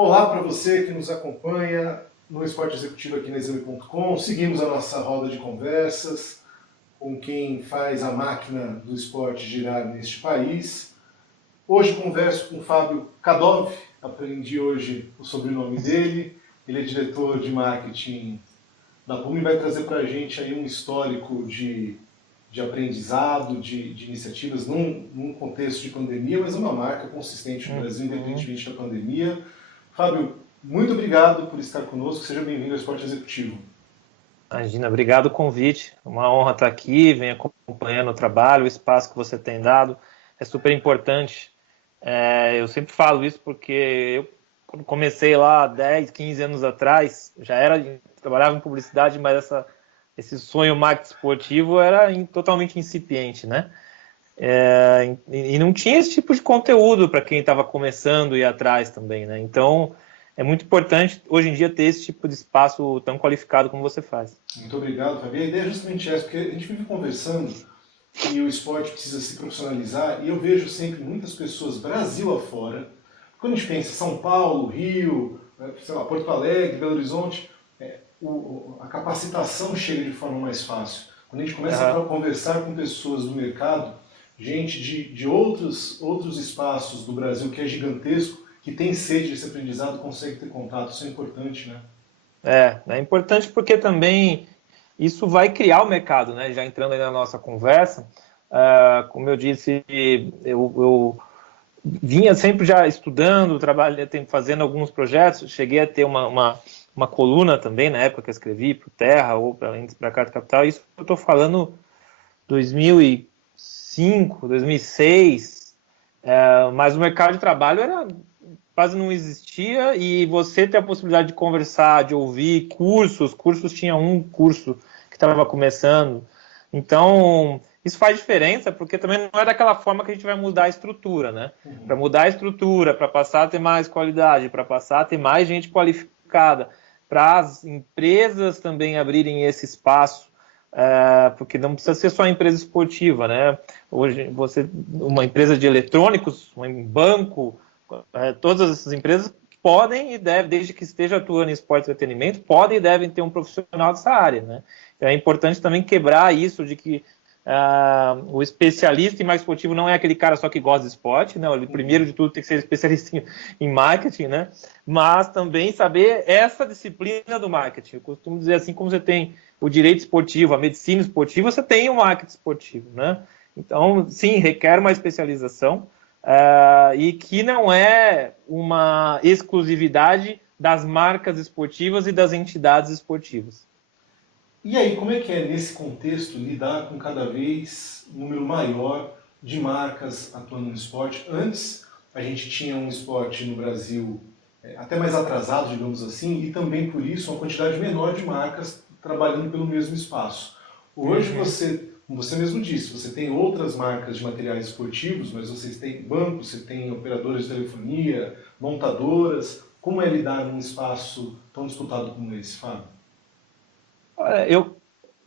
Olá para você que nos acompanha no Esporte Executivo aqui na Exame.com. Seguimos a nossa roda de conversas com quem faz a máquina do esporte girar neste país. Hoje converso com o Fábio Kadov, aprendi hoje o sobrenome dele. Ele é diretor de marketing da Puma e vai trazer para a gente aí um histórico de aprendizado, de iniciativas num contexto de pandemia, mas uma marca consistente no Brasil, independentemente da pandemia. Fábio, muito obrigado por estar conosco. Seja bem-vindo ao Esporte Executivo. Imagina, obrigado o convite. Uma honra estar aqui, venho acompanhando o trabalho, o espaço que você tem dado. É super importante. Eu sempre falo isso porque eu, quando comecei lá 10, 15 anos atrás, trabalhava em publicidade, mas esse sonho marketing esportivo era totalmente incipiente, né? E não tinha esse tipo de conteúdo para quem estava começando e ir atrás também, né? Então, é muito importante hoje em dia ter esse tipo de espaço tão qualificado como você faz. Muito obrigado, Fábio. A ideia é justamente essa, porque a gente vive conversando que o esporte precisa se profissionalizar e eu vejo sempre muitas pessoas Brasil afora. Quando a gente pensa São Paulo, Rio, sei lá, Porto Alegre, Belo Horizonte, a capacitação chega de forma mais fácil. Quando a gente começa a conversar com pessoas do mercado, gente de outros espaços do Brasil que é gigantesco, que tem sede desse aprendizado, consegue ter contato. Isso é importante, né? É importante porque também isso vai criar o mercado, né? Já entrando aí na nossa conversa, como eu disse, eu vinha sempre já estudando, fazendo alguns projetos, cheguei a ter uma coluna também na época que eu escrevi para o Terra ou para a Carta Capital. Isso eu estou falando 2005, 2006, mas o mercado de trabalho quase não existia e você ter a possibilidade de conversar, de ouvir cursos tinha um curso que estava começando. Então, isso faz diferença, porque também não é daquela forma que a gente vai mudar a estrutura, né? Para mudar a estrutura, para passar a ter mais qualidade, para passar a ter mais gente qualificada, para as empresas também abrirem esse espaço, porque não precisa ser só a empresa esportiva, né? Hoje, uma empresa de eletrônicos, um banco, todas essas empresas podem e devem, desde que esteja atuando em esporte e entretenimento, podem e devem ter um profissional dessa área, né? Então é importante também quebrar isso de que o especialista em marketing esportivo não é aquele cara só que gosta de esporte, né? Ele, primeiro de tudo, tem que ser especialista em marketing, né? Mas também saber essa disciplina do marketing. Eu costumo dizer assim, como você tem o direito esportivo, a medicina esportiva, você tem o marketing esportivo, né? Então, sim, requer uma especialização, e que não é uma exclusividade das marcas esportivas e das entidades esportivas. E aí, como é que é, nesse contexto, lidar com cada vez um número maior de marcas atuando no esporte? Antes, a gente tinha um esporte no Brasil até mais atrasado, digamos assim, e também, por isso, uma quantidade menor de marcas trabalhando pelo mesmo espaço. Hoje, como você mesmo disse, você tem outras marcas de materiais esportivos, mas vocês têm bancos, você tem operadoras de telefonia, montadoras. Como é lidar num espaço tão disputado como esse, Fábio?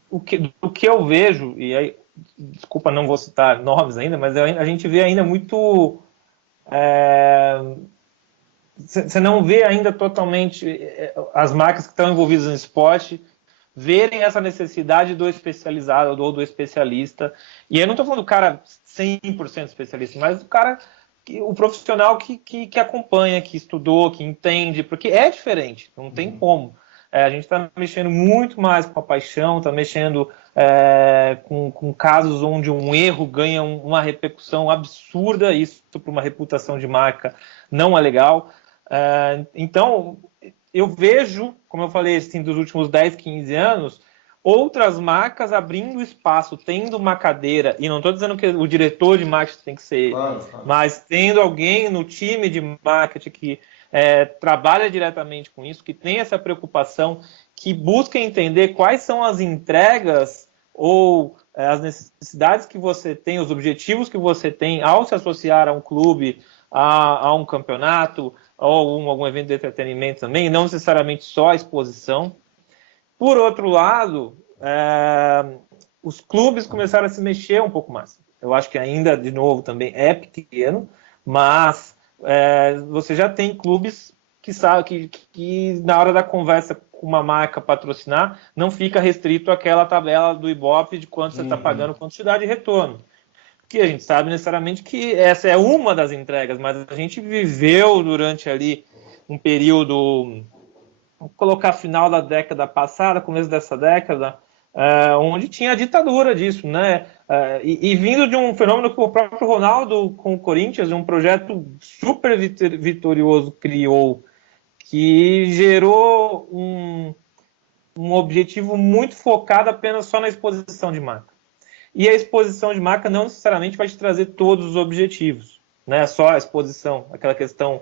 O que eu vejo, e aí, desculpa, não vou citar nomes ainda, mas a gente vê ainda muito. Você não vê ainda totalmente as marcas que estão envolvidas no esporte verem essa necessidade do especializado ou do especialista. E eu não estou falando do cara 100% especialista, mas do cara, o profissional que acompanha, que estudou, que entende, porque é diferente, não tem como. A gente está mexendo muito mais com a paixão, está mexendo com casos onde um erro ganha uma repercussão absurda, isso para uma reputação de marca não é legal. Então, eu vejo, como eu falei, assim, dos últimos 10, 15 anos, outras marcas abrindo espaço, tendo uma cadeira, e não estou dizendo que o diretor de marketing tem que ser, Claro. mas tendo alguém no time de marketing que trabalha diretamente com isso, que tem essa preocupação, que busca entender quais são as entregas ou as necessidades que você tem, os objetivos que você tem ao se associar a um clube, a um campeonato, ou algum evento de entretenimento também, não necessariamente só a exposição. Por outro lado, os clubes começaram a se mexer um pouco mais. Eu acho que ainda, de novo, também é pequeno, mas você já tem clubes que sabe que na hora da conversa com uma marca patrocinar, não fica restrito àquela tabela do Ibope de quanto você está pagando, quanto te dá de retorno. Porque a gente sabe necessariamente que essa é uma das entregas, mas a gente viveu durante ali um período, vamos colocar final da década passada, começo dessa década, onde tinha a ditadura disso, né? E vindo de um fenômeno que o próprio Ronaldo com o Corinthians, um projeto super vitorioso criou, que gerou um objetivo muito focado apenas só na exposição de marca. E a exposição de marca não necessariamente vai te trazer todos os objetivos, né? Só a exposição, aquela questão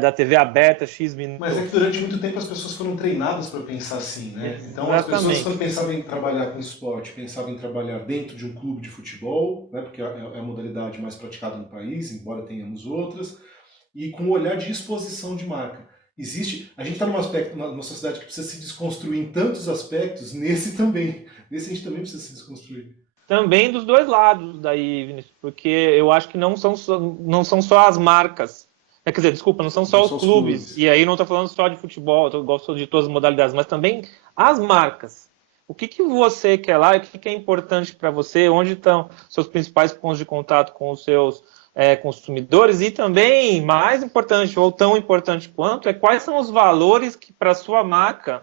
da TV aberta, X minutos. Mas é que durante muito tempo as pessoas foram treinadas para pensar assim, né? Então as pessoas, quando pensavam em trabalhar com esporte, pensavam em trabalhar dentro de um clube de futebol, né? Porque é a modalidade mais praticada no país, embora tenhamos outras, e com um olhar de exposição de marca. Existe, a gente está numa sociedade que precisa se desconstruir em tantos aspectos, nesse também. Nesse a gente também precisa se desconstruir. Também dos dois lados daí, Vinícius, porque eu acho que não são só as marcas. Quer dizer, desculpa, não são só os clubes. E aí não estou falando só de futebol, eu gosto de todas as modalidades, mas também as marcas. O que você quer lá, o que é importante para você, onde estão seus principais pontos de contato com os seus consumidores e também, mais importante, ou tão importante quanto, é quais são os valores que para a sua marca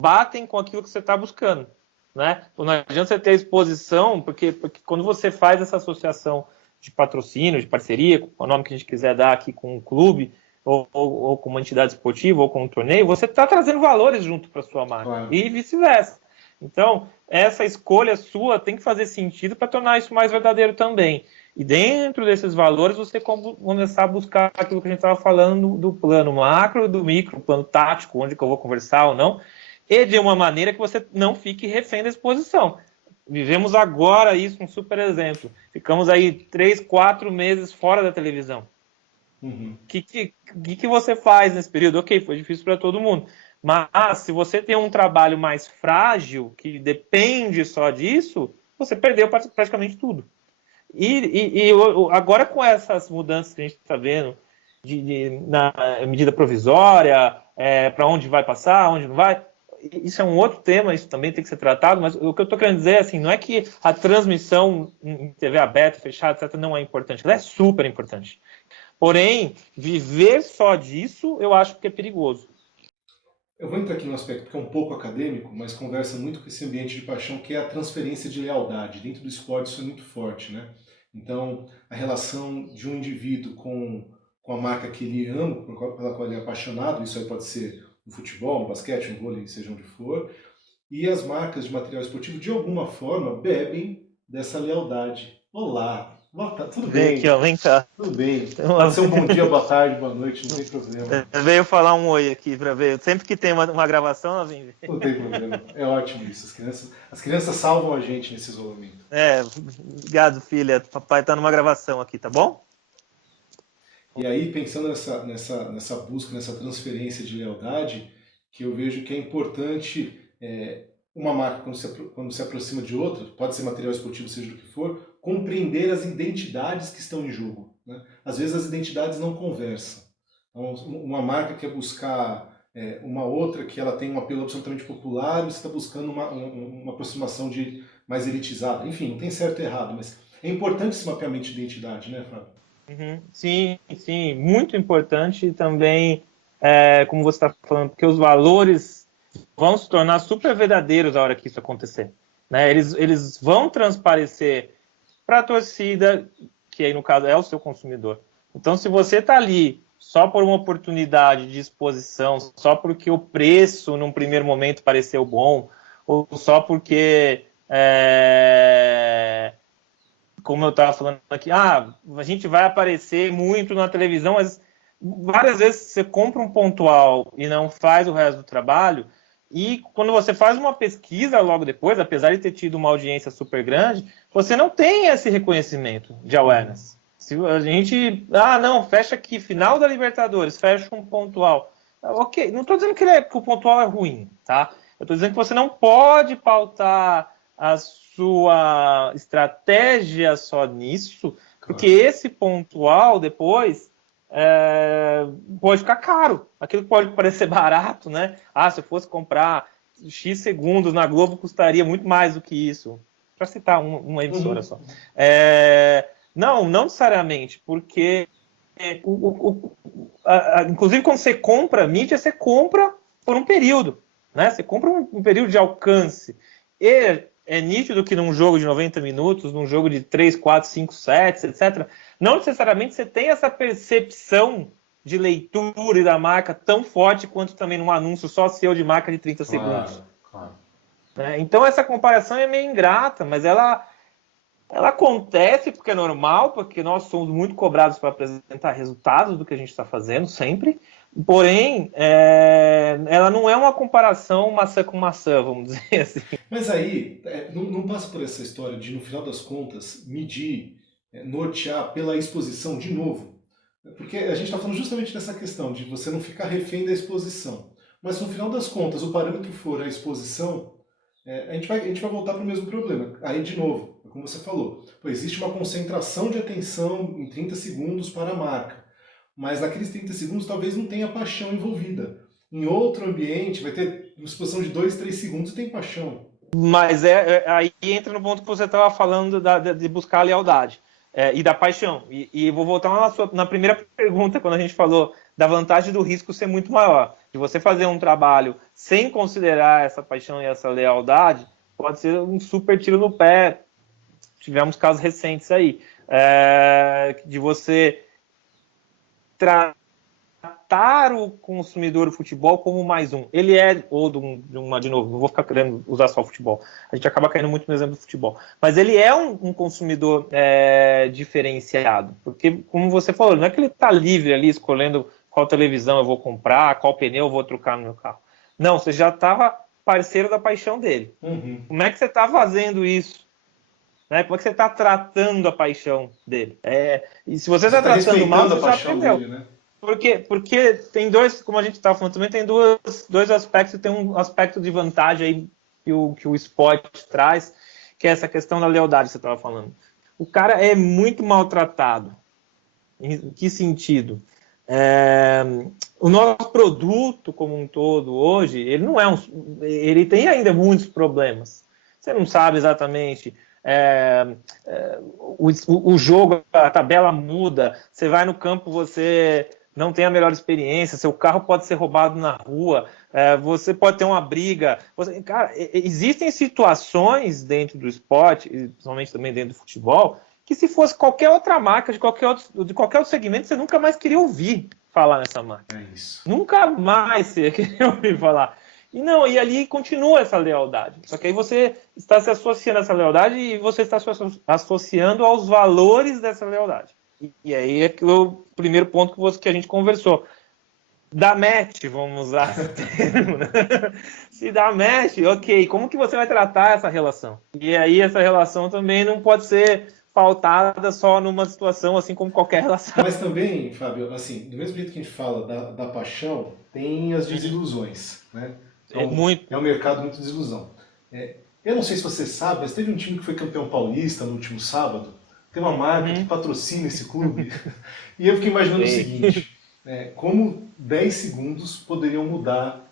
batem com aquilo que você está buscando. Né? Não adianta você ter exposição, porque quando você faz essa associação de patrocínio, de parceria, o nome que a gente quiser dar aqui com um clube, ou com uma entidade esportiva, ou com um torneio, você está trazendo valores junto para a sua marca. Claro. E vice-versa. Então, essa escolha sua tem que fazer sentido para tornar isso mais verdadeiro também. E dentro desses valores, você começar a buscar aquilo que a gente estava falando do plano macro, do micro, plano tático, onde que eu vou conversar ou não, e de uma maneira que você não fique refém da exposição. Vivemos agora isso, um super exemplo. Ficamos aí 3, 4 meses fora da televisão. O que você faz nesse período? Ok, foi difícil para todo mundo. Mas se você tem um trabalho mais frágil, que depende só disso, você perdeu praticamente tudo. E agora com essas mudanças que a gente está vendo, na medida provisória, para onde vai passar, onde não vai, isso é um outro tema, isso também tem que ser tratado, mas o que eu estou querendo dizer assim, não é que a transmissão em TV aberta, fechada, etc., não é importante, ela é super importante. Porém, viver só disso, eu acho que é perigoso. Eu vou entrar aqui num aspecto que é um pouco acadêmico, mas conversa muito com esse ambiente de paixão, que é a transferência de lealdade. Dentro do esporte isso é muito forte, né? Então, a relação de um indivíduo com a marca que ele ama, pela qual ele é apaixonado, isso aí pode ser no futebol, no basquete, no vôlei, seja onde for, e as marcas de material esportivo, de alguma forma, bebem dessa lealdade. Olá, tudo bem? Vem aqui, ó, vem cá. Tudo bem. Pode ser um bom dia, boa tarde, boa noite, não tem problema. Veio falar um oi aqui para ver. Sempre que tem uma gravação, ela vem. Não tem problema. É ótimo isso. As crianças salvam a gente nesse isolamento. Obrigado, filha. Papai tá numa gravação aqui, tá bom? E aí, pensando nessa busca, nessa transferência de lealdade, que eu vejo que é importante uma marca, quando se aproxima de outra, pode ser material esportivo, seja do que for, compreender as identidades que estão em jogo. Né? Às vezes as identidades não conversam. Então, uma marca quer buscar uma outra que ela tem um apelo absolutamente popular, e você está buscando uma aproximação mais elitizada. Enfim, não tem certo e errado, mas é importante esse mapeamento de identidade, né, Fábio? Sim, muito importante também, como você está falando, porque os valores vão se tornar super verdadeiros na hora que isso acontecer. Né? Eles vão transparecer para a torcida, que aí no caso é o seu consumidor. Então, se você está ali só por uma oportunidade de exposição, só porque o preço num primeiro momento pareceu bom, ou só porque como eu estava falando aqui, a gente vai aparecer muito na televisão, mas várias vezes você compra um pontual e não faz o resto do trabalho, e quando você faz uma pesquisa logo depois, apesar de ter tido uma audiência super grande, você não tem esse reconhecimento de awareness. Se a gente, não, fecha aqui, final da Libertadores, fecha um pontual. Ok, não estou dizendo que o pontual é ruim, tá? Eu estou dizendo que você não pode pautar a sua estratégia só nisso, porque esse pontual depois pode ficar caro. Aquilo que pode parecer barato, né? Se eu fosse comprar X segundos na Globo, custaria muito mais do que isso. Para citar uma emissora só. Não necessariamente, porque inclusive quando você compra mídia, você compra por um período, né? Você compra um período de alcance. E é nítido que num jogo de 90 minutos, num jogo de 3, 4, 5 sets, etc., não necessariamente você tem essa percepção de leitura e da marca tão forte quanto também num anúncio só seu de marca de 30 segundos. Claro. Então essa comparação é meio ingrata, mas ela acontece porque é normal, porque nós somos muito cobrados para apresentar resultados do que a gente está fazendo sempre. Porém, ela não é uma comparação maçã com maçã, vamos dizer assim. Mas aí, não passa por essa história de, no final das contas, medir, nortear pela exposição de novo. Porque a gente está falando justamente dessa questão, de você não ficar refém da exposição. Mas no final das contas, o parâmetro for a exposição, a gente vai voltar para o mesmo problema. Aí, de novo, como você falou, existe uma concentração de atenção em 30 segundos para a marca. Mas naqueles 30 segundos talvez não tenha paixão envolvida. Em outro ambiente vai ter uma exposição de 2, 3 segundos e tem paixão. Mas aí entra no ponto que você estava falando de buscar a lealdade e da paixão. E vou voltar na primeira pergunta, quando a gente falou da vantagem do risco ser muito maior. De você fazer um trabalho sem considerar essa paixão e essa lealdade, pode ser um super tiro no pé. Tivemos casos recentes aí. De você tratar o consumidor do futebol como mais um. Ele de novo, não vou ficar querendo usar só o futebol. A gente acaba caindo muito no exemplo do futebol. Mas ele é um consumidor diferenciado. Porque, como você falou, não é que ele está livre ali escolhendo qual televisão eu vou comprar, qual pneu eu vou trocar no meu carro. Não, você já estava parceiro da paixão dele. Uhum. Como é que você está fazendo isso? Como é que você está tratando a paixão dele? E se você está tratando mal, você já perdeu. Dele, né? Porque tem dois, como a gente estava falando também, tem dois aspectos. Tem um aspecto de vantagem aí que o esporte traz, que é essa questão da lealdade que você estava falando. O cara é muito maltratado. Em que sentido? O nosso produto como um todo hoje, ele não é ele tem ainda muitos problemas. Você não sabe exatamente o jogo, a tabela muda, você vai no campo, você não tem a melhor experiência, seu carro pode ser roubado na rua, você pode ter uma briga. Cara, existem situações dentro do esporte, principalmente também dentro do futebol, que se fosse qualquer outra marca, de qualquer outro segmento, você nunca mais queria ouvir falar nessa marca. É isso. Nunca mais você queria ouvir falar. E ali continua essa lealdade. Só que aí você está se associando a essa lealdade e você está se associando aos valores dessa lealdade. E aí é o primeiro ponto que a gente conversou. Dá match, vamos usar esse termo, né? Se dá match, ok, como que você vai tratar essa relação? E aí essa relação também não pode ser pautada só numa situação assim como qualquer relação. Mas também, Fábio, assim, do mesmo jeito que a gente fala da paixão, tem as desilusões, né? É um mercado muito de desilusão. Eu não sei se você sabe, mas teve um time que foi campeão paulista no último sábado, tem uma marca que patrocina esse clube, e eu fiquei imaginando o seguinte, como 10 segundos poderiam mudar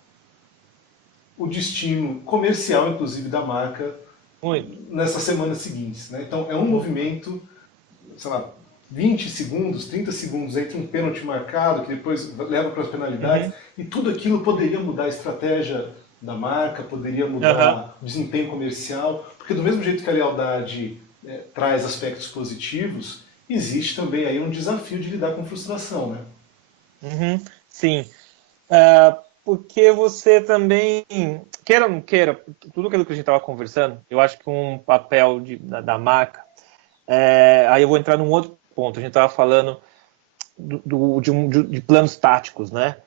o destino comercial, inclusive, da marca nessas semanas seguintes. Né? Então é um movimento, sei lá, 20 segundos, 30 segundos entre um pênalti marcado, que depois leva para as penalidades, e tudo aquilo poderia mudar a estratégia da marca, poderia mudar o desempenho comercial, porque do mesmo jeito que a lealdade traz aspectos positivos, existe também aí um desafio de lidar com frustração, né? Sim. Porque você também, queira ou não queira, tudo aquilo que a gente estava conversando, eu acho que um papel da marca, aí eu vou entrar num outro ponto, a gente estava falando de planos táticos, né?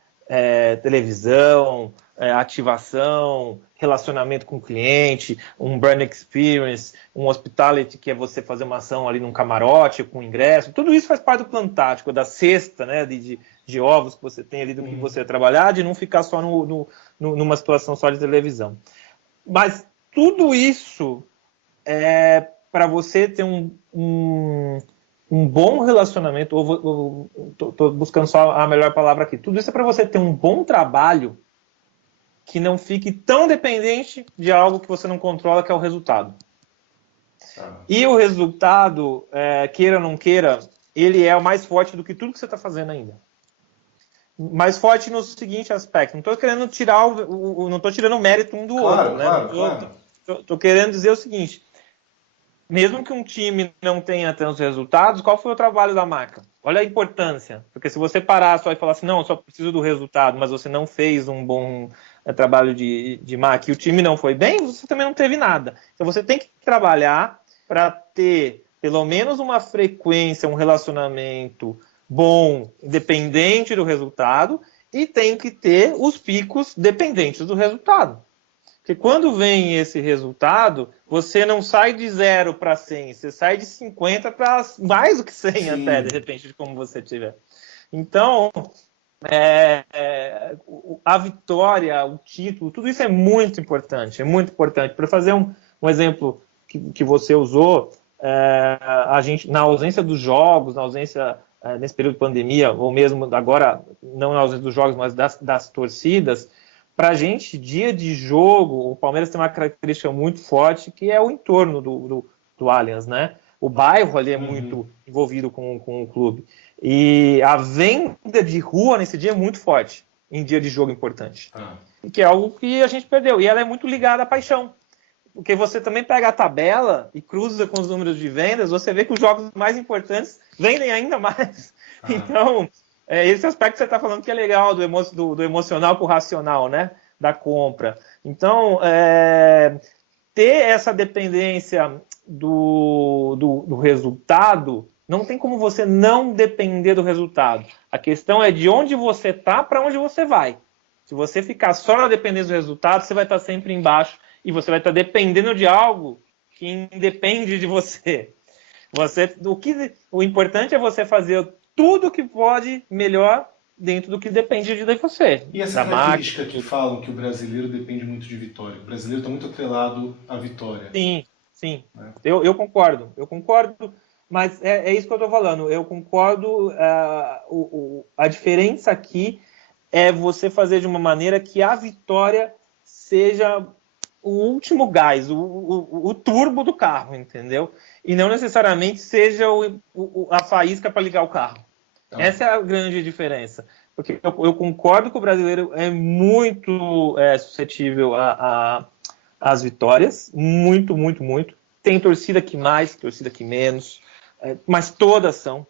Televisão, ativação, relacionamento com o cliente, um brand experience, um hospitality, que é você fazer uma ação ali num camarote com ingresso, tudo isso faz parte do plano tático, da cesta, né, de ovos que você tem ali do que você trabalhar, de não ficar só numa situação só de televisão. Mas tudo isso para você ter um bom relacionamento, tô buscando só a melhor palavra aqui, tudo isso é para você ter um bom trabalho que não fique tão dependente de algo que você não controla, que é o resultado. E o resultado, queira ou não queira, ele é o mais forte do que tudo que você está fazendo ainda. Mais forte no seguinte aspecto, não estou querendo tirar não estou tirando o mérito um do outro, né? Claro. Tô querendo dizer o seguinte, mesmo que um time não tenha tantos resultados, qual foi o trabalho da marca? Olha a importância, porque se você parar só e falar assim, não, eu só preciso do resultado, mas você não fez um bom trabalho de marca e o time não foi bem, você também não teve nada. Então você tem que trabalhar para ter pelo menos uma frequência, um relacionamento bom, independente do resultado, e tem que ter os picos dependentes do resultado. Porque quando vem esse resultado, você não sai de 0 para 100, você sai de 50 para mais do que 100 Sim. até, de repente, de como você tiver. Então, a vitória, o título, tudo isso é muito importante, Para fazer um exemplo que você usou, a gente, na ausência dos jogos, na ausência, nesse período de pandemia, ou mesmo agora, não na ausência dos jogos, mas das torcidas, para a gente, dia de jogo, o Palmeiras tem uma característica muito forte, que é o entorno do Allianz, né? O bairro ali é muito envolvido com o clube. E a venda de rua nesse dia é muito forte, em dia de jogo importante. Que é algo que a gente perdeu. E ela é muito ligada à paixão. Porque você também pega a tabela e cruza com os números de vendas, você vê que os jogos mais importantes vendem ainda mais. Então, esse aspecto que você está falando que é legal, do emocional para o racional, né? Da compra. Então, ter essa dependência do resultado, não tem como você não depender do resultado. A questão é de onde você está para onde você vai. Se você ficar só na dependência do resultado, você vai estar sempre embaixo e você vai estar dependendo de algo que independe de você. O importante é você fazer tudo que pode melhor dentro do que depende de você. E essa característica que falam que o brasileiro depende muito de vitória. O brasileiro está muito atrelado à vitória. Sim. Eu concordo, mas é isso que eu estou falando. Eu concordo, a diferença aqui é você fazer de uma maneira que a vitória seja o último gás, o turbo do carro, entendeu? E não necessariamente seja a faísca para ligar o carro. Essa é a grande diferença. Porque eu concordo que o brasileiro é muito suscetível às vitórias, muito. Tem torcida que mais, torcida que menos, mas todas são.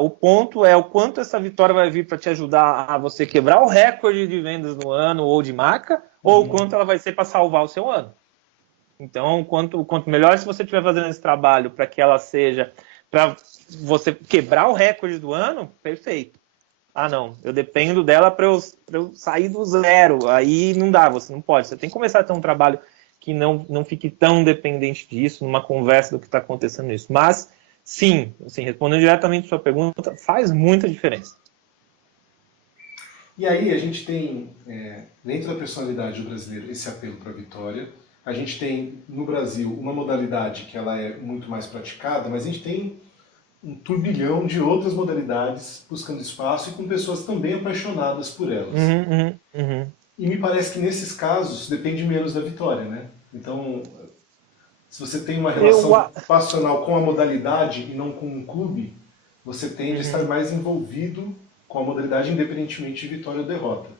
O ponto é o quanto essa vitória vai vir para te ajudar a você quebrar o recorde de vendas no ano ou de marca, ou o quanto ela vai ser para salvar o seu ano. Então, quanto melhor se você estiver fazendo esse trabalho para que ela seja, para você quebrar o recorde do ano, perfeito. Não, eu dependo dela para eu sair do zero. Aí não dá, você não pode. Você tem que começar a ter um trabalho que não fique tão dependente disso, numa conversa do que está acontecendo nisso. Mas, sim, assim, respondendo diretamente a sua pergunta, faz muita diferença. E aí a gente tem, dentro da personalidade do brasileiro, esse apelo para a vitória. A gente tem, no Brasil, uma modalidade que ela é muito mais praticada, mas a gente tem um turbilhão de outras modalidades buscando espaço e com pessoas também apaixonadas por elas. E me parece que nesses casos depende menos da vitória, né? Então, se você tem uma relação passional com a modalidade e não com um clube, você tende a estar mais envolvido com a modalidade independentemente de vitória ou derrota.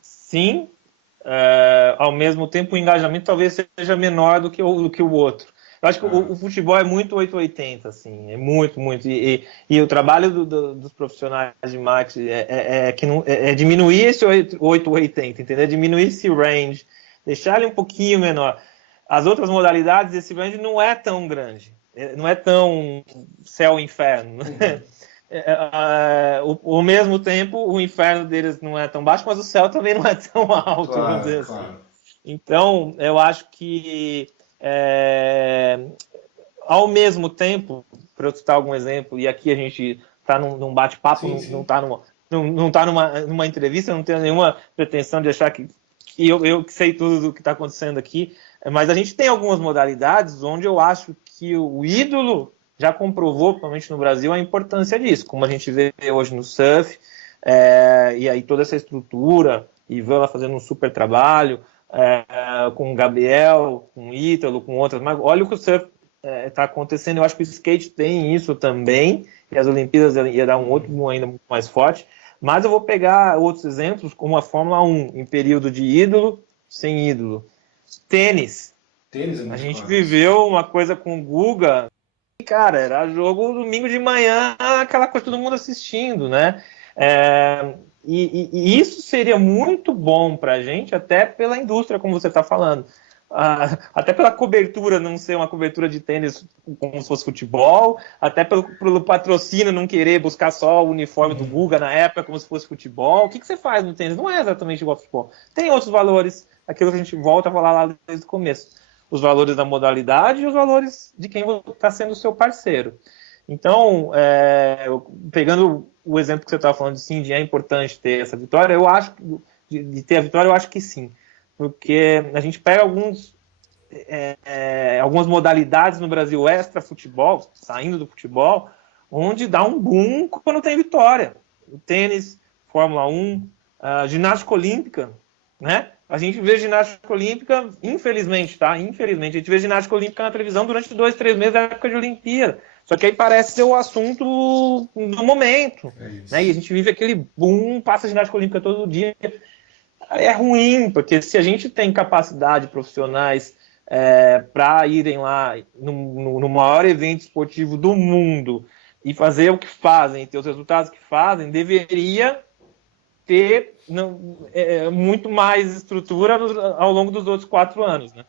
Sim, ao mesmo tempo o engajamento talvez seja menor do que o outro. Eu acho que o futebol é muito 880, assim, é muito. E o trabalho dos profissionais de marketing é diminuir esse 880, entendeu? Diminuir esse range, deixar ele um pouquinho menor. As outras modalidades, esse range não é tão grande, não é tão céu e inferno. Ao mesmo tempo, o inferno deles não é tão baixo, mas o céu também não é tão alto, vamos dizer assim. Então, eu acho que ao mesmo tempo, para eu citar algum exemplo, e aqui a gente está num bate-papo, não está numa entrevista, não tenho nenhuma pretensão de achar que eu sei tudo do que está acontecendo aqui, mas a gente tem algumas modalidades onde eu acho que o ídolo já comprovou, principalmente no Brasil, a importância disso, como a gente vê hoje no surf, e aí toda essa estrutura, e vê ela fazendo um super trabalho, com o Gabriel, com o Ítalo, com outras, mas olha o que o surf está acontecendo. Eu acho que o skate tem isso também, e as Olimpíadas ia dar um outro boom ainda muito mais forte. Mas eu vou pegar outros exemplos, como a Fórmula 1, em período de ídolo, sem ídolo. Tênis. Tênis é A muito gente claro isso. viveu uma coisa com o Guga, cara, era jogo domingo de manhã, aquela coisa, todo mundo assistindo, né? E isso seria muito bom para a gente, até pela indústria, como você está falando. Até pela cobertura não ser uma cobertura de tênis como se fosse futebol, até pelo patrocínio não querer buscar só o uniforme do Guga na época como se fosse futebol. O que você faz no tênis? Não é exatamente igual ao futebol. Tem outros valores, aquilo que a gente volta a falar lá desde o começo. Os valores da modalidade e os valores de quem está sendo o seu parceiro. Então, pegando o exemplo que você estava falando de sim, de é importante ter essa vitória, eu acho de ter a vitória, eu acho que sim. Porque a gente pega algumas modalidades no Brasil extra futebol, saindo do futebol, onde dá um boom quando tem vitória. O tênis, Fórmula 1, a ginástica olímpica, né? A gente vê ginástica olímpica, infelizmente, tá? Infelizmente, a gente vê ginástica olímpica na televisão durante 2, 3 meses da época de Olimpíada. Só que aí parece ser o assunto do momento. É Né? E a isso. gente vive aquele boom, passa ginástica olímpica todo dia. É ruim, porque se a gente tem capacidade profissionais para irem lá no maior evento esportivo do mundo e fazer o que fazem, ter os resultados que fazem, deveria ter muito mais estrutura ao longo dos outros 4 anos, né?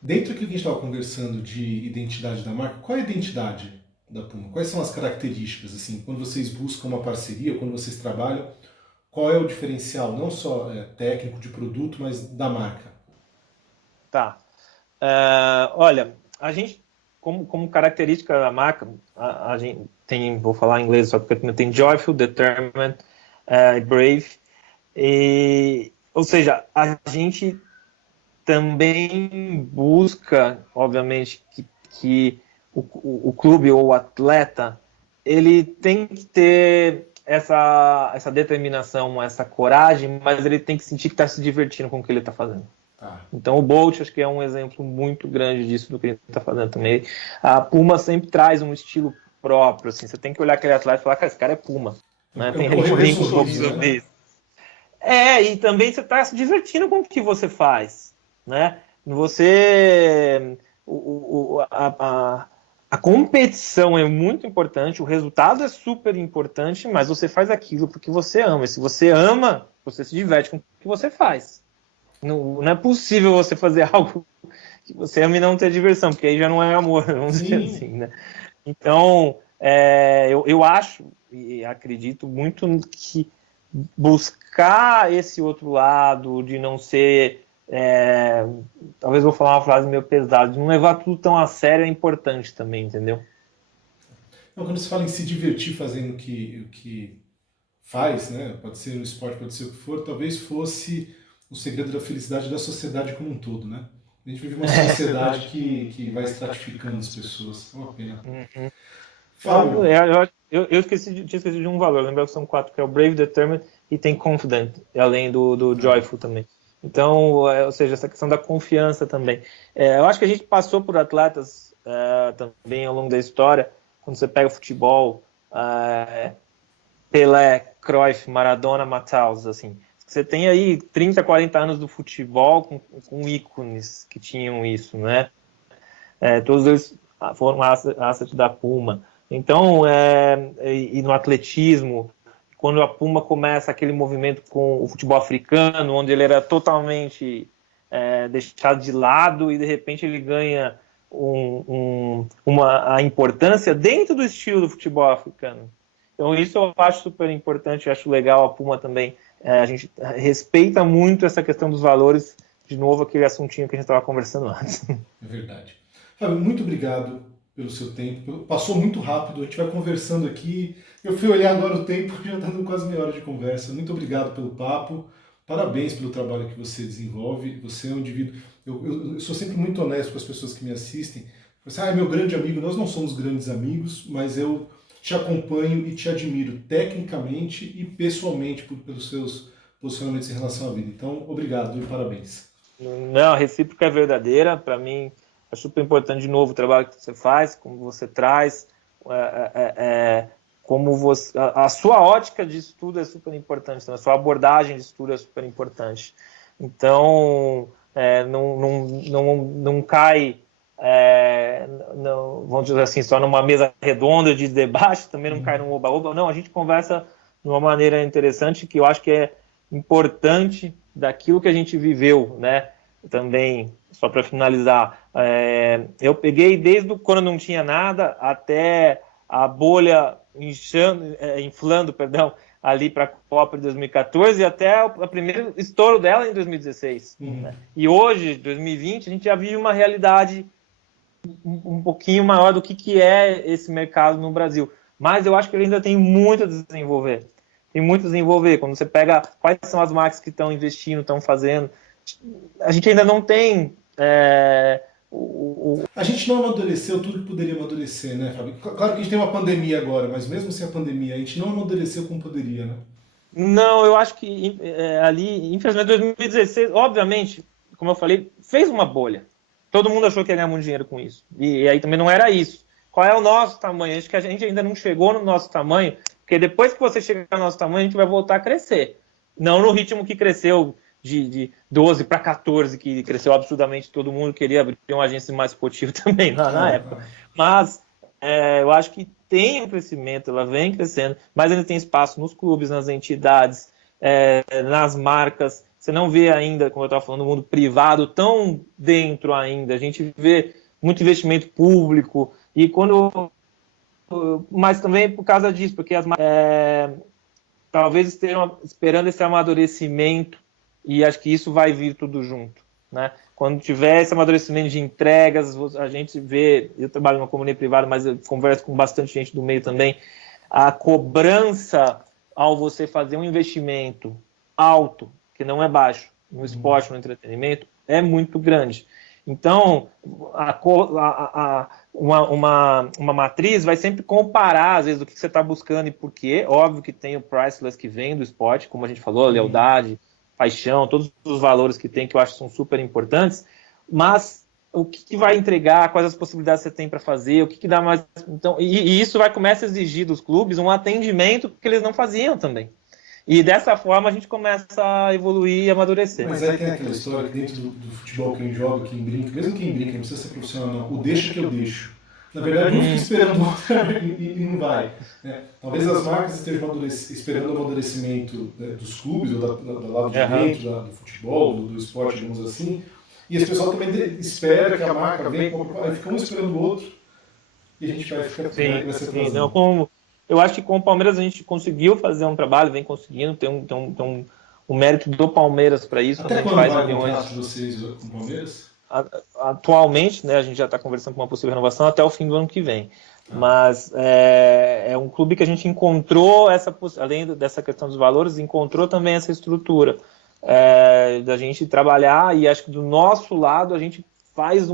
Dentro aqui que a gente estava conversando de identidade da marca, qual é a identidade da Puma? Quais são as características, assim, quando vocês buscam uma parceria, quando vocês trabalham, qual é o diferencial, não só técnico de produto, mas da marca? Tá. Olha, a gente, como característica da marca, a gente tem, vou falar em inglês só porque tem Joyful, Determined, Brave, ou seja, a gente também busca, obviamente, que o clube ou o atleta ele tem que ter essa determinação, essa coragem, mas ele tem que sentir que está se divertindo com o que ele está fazendo. Tá. Então o Bolt acho que é um exemplo muito grande disso do que ele está fazendo também. A Puma sempre traz um estilo próprio, assim, você tem que olhar aquele atleta e falar, cara, esse cara é Puma. Né? É um A gente brinca um pouco sorriso, sobre né? isso. E também você está se divertindo com o que você faz, né? Você, a competição é muito importante, o resultado é super importante, mas você faz aquilo porque você ama. E se você ama, você se diverte com o que você faz. Não é possível você fazer algo que você ama e não ter diversão, porque aí já não é amor, vamos dizer assim, Sim. né? Então, eu acho e acredito muito que buscar esse outro lado, de não ser. Talvez vou falar uma frase meio pesada, de não levar tudo tão a sério é importante também, entendeu? Então, quando se fala em se divertir fazendo o que faz, né? Pode ser no esporte, pode ser o que for, talvez fosse o segredo da felicidade da sociedade como um todo, né? A gente vive uma sociedade que vai estratificando as pessoas. É uma pena. Uhum. Fábio, Eu tinha esquecido de um valor, lembra que são 4, que é o Brave, Determined e tem Confident, além do tá. Joyful também. Então, ou seja, essa questão da confiança também. Eu acho que a gente passou por atletas também ao longo da história, quando você pega o futebol, Pelé, Cruyff, Maradona, Matheus, assim. Você tem aí 30, 40 anos do futebol com ícones que tinham isso, né? Todos eles foram asset da Puma. Então, e no atletismo, quando a Puma começa aquele movimento com o futebol africano, onde ele era totalmente deixado de lado e de repente ele ganha a importância dentro do estilo do futebol africano. Então, isso eu acho super importante, eu acho legal. A Puma também, a gente respeita muito essa questão dos valores, de novo, aquele assuntinho que a gente estava conversando antes. É verdade. Fábio, muito obrigado pelo seu tempo. Passou muito rápido, a gente vai conversando aqui. Eu fui olhar agora o tempo, já está dando quase meia hora de conversa. Muito obrigado pelo papo. Parabéns pelo trabalho que você desenvolve. Você é um indivíduo. Eu sou sempre muito honesto com as pessoas que me assistem. Você é meu grande amigo, nós não somos grandes amigos, mas eu te acompanho e te admiro tecnicamente e pessoalmente pelos seus posicionamentos em relação à vida. Então, obrigado e parabéns. Não, a recíproca é verdadeira. Para mim, é super importante, de novo, o trabalho que você faz, como você traz, como você, a sua ótica de estudo é super importante, a sua abordagem de estudo é super importante. Então, não cai, não, vamos dizer assim, só numa mesa redonda de debate, também não cai num oba-oba. Não, a gente conversa de uma maneira interessante, que eu acho que é importante daquilo que a gente viveu, né? Também, só para finalizar, eu peguei desde quando não tinha nada até a bolha inflando, perdão, ali para a Copa de 2014 e até o primeiro estouro dela em 2016. Né? E hoje, 2020, a gente já vive uma realidade um pouquinho maior do que é esse mercado no Brasil. Mas eu acho que ele ainda tem muito a desenvolver. Tem muito a desenvolver. Quando você pega quais são as marcas que estão investindo, estão fazendo, a gente ainda não tem... A gente não amadureceu tudo que poderia amadurecer, né, Fábio? Claro que a gente tem uma pandemia agora, mas mesmo sem a pandemia, a gente não amadureceu como poderia, né? Não, eu acho que ali, infelizmente, 2016, obviamente, como eu falei, fez uma bolha. Todo mundo achou que ia ganhar muito dinheiro com isso. E aí também não era isso. Qual é o nosso tamanho? Acho que a gente ainda não chegou no nosso tamanho, porque depois que você chegar no nosso tamanho, a gente vai voltar a crescer. Não no ritmo que cresceu de 12 para 14, que cresceu absurdamente, todo mundo queria abrir uma agência mais esportiva também na época. Mas eu acho que tem um crescimento, ela vem crescendo, mas ainda tem espaço nos clubes, nas entidades, nas marcas. Você não vê ainda, como eu estava falando, no mundo privado tão dentro ainda. A gente vê muito investimento público, e mas também por causa disso, porque as marcas talvez estejam esperando esse amadurecimento, e acho que isso vai vir tudo junto. Né? Quando tiver esse amadurecimento de entregas, a gente vê, eu trabalho numa comunidade privada, mas eu converso com bastante gente do meio também, a cobrança ao você fazer um investimento alto, que não é baixo, no esporte, no entretenimento, é muito grande. Então, uma matriz vai sempre comparar, às vezes, o que você está buscando e por quê. Óbvio que tem o priceless que vem do esporte, como a gente falou, a lealdade, paixão, todos os valores que tem, que eu acho que são super importantes, mas o que vai entregar, quais as possibilidades você tem para fazer, o que dá mais... Então, e isso começa a exigir dos clubes um atendimento que eles não faziam também. E dessa forma a gente começa a evoluir e amadurecer. Mas aí tem aquela história que dentro do futebol, quem joga, quem brinca, mesmo quem brinca, não precisa ser profissional não, o deixa que eu deixo. Na verdade, não fica esperando e não vai. Né? Talvez as marcas estejam esperando o amadurecimento, né, dos clubes, ou do lado de dentro, do futebol, do esporte, digamos assim, e esse pessoal também espera que a marca venha, aí fica um esperando o outro, e a gente vai ficar... Sim. Não, eu acho que com o Palmeiras a gente conseguiu fazer um trabalho, vem conseguindo, tem um mérito do Palmeiras para isso. Até quando vai o contrato de vocês com o Palmeiras? Atualmente, né, a gente já está conversando com uma possível renovação até o fim do ano que vem. Mas é um clube que a gente encontrou, além dessa questão dos valores, encontrou também essa estrutura da gente trabalhar, e acho que do nosso lado a gente faz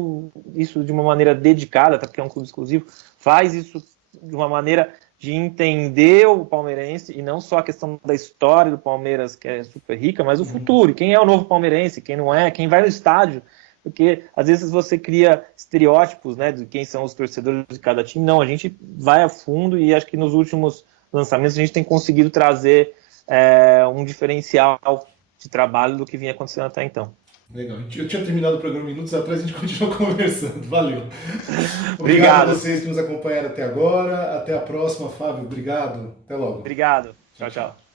isso de uma maneira dedicada, até porque é um clube exclusivo, faz isso de uma maneira de entender o palmeirense, e não só a questão da história do Palmeiras, que é super rica, mas o futuro, quem é o novo palmeirense, quem não é, quem vai no estádio. Porque às vezes você cria estereótipos, né, de quem são os torcedores de cada time. Não, a gente vai a fundo, e acho que nos últimos lançamentos a gente tem conseguido trazer um diferencial de trabalho do que vinha acontecendo até então. Legal. Eu tinha terminado o programa minutos atrás, a gente continuou conversando. Valeu. Obrigado a vocês que nos acompanharam até agora. Até a próxima, Fábio. Obrigado. Até logo. Obrigado. Tchau, tchau.